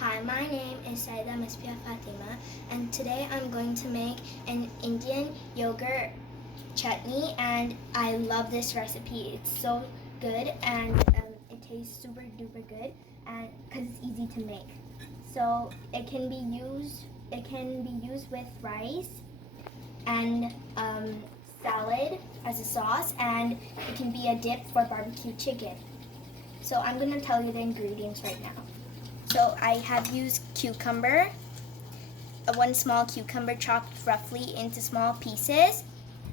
Hi, my name is Saida Masbiha Fatima, and today I'm going to make an Indian yogurt chutney, and I love this recipe. It's so good, and it tastes super duper good, and because it's easy to make. So it can be used with rice and salad as a sauce, and it can be a dip for barbecue chicken. So I'm gonna tell you the ingredients right now. So I have used cucumber, one small cucumber chopped roughly into small pieces,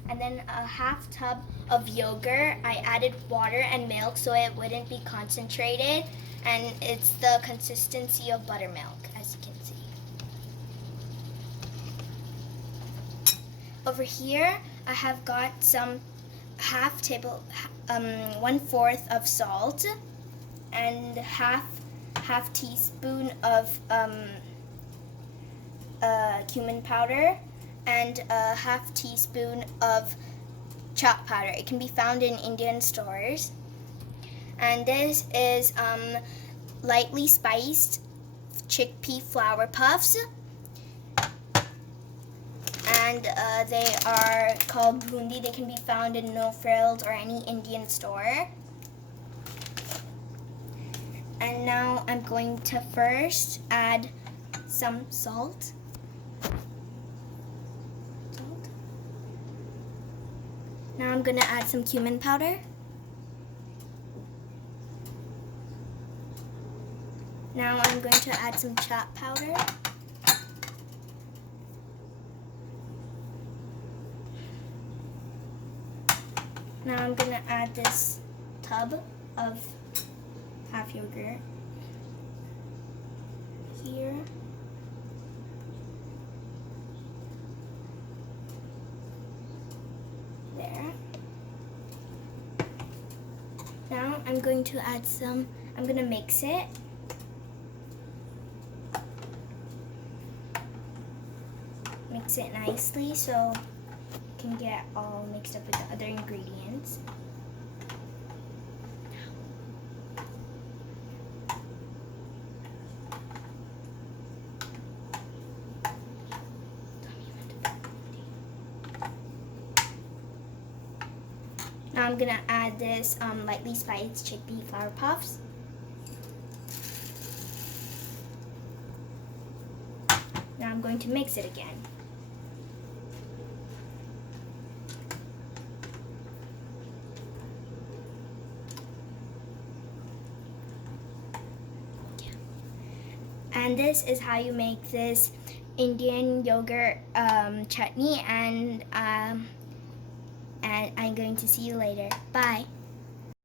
and then a half tub of yogurt. I added water and milk so it wouldn't be concentrated, and it's the consistency of buttermilk, as you can see. Over here, I have got some 1/4 of salt and half teaspoon of cumin powder and a half teaspoon of chalk powder. It can be found in Indian stores. And this is lightly spiced chickpea flour puffs. And they are called bundi. They can be found in No Frills or any Indian store. And now I'm going to first add some salt. Now I'm going to add some cumin powder. Now I'm going to add some chalk powder. Now I'm going to add this tub of half yogurt here. There. Now I'm going to add I'm going to mix it. Mix it nicely so it can get all mixed up with the other ingredients. Now I'm gonna add this lightly spiced chickpea flour puffs. Now I'm going to mix it again. And this is how you make this Indian yogurt chutney, and I'm going to see you later. Bye.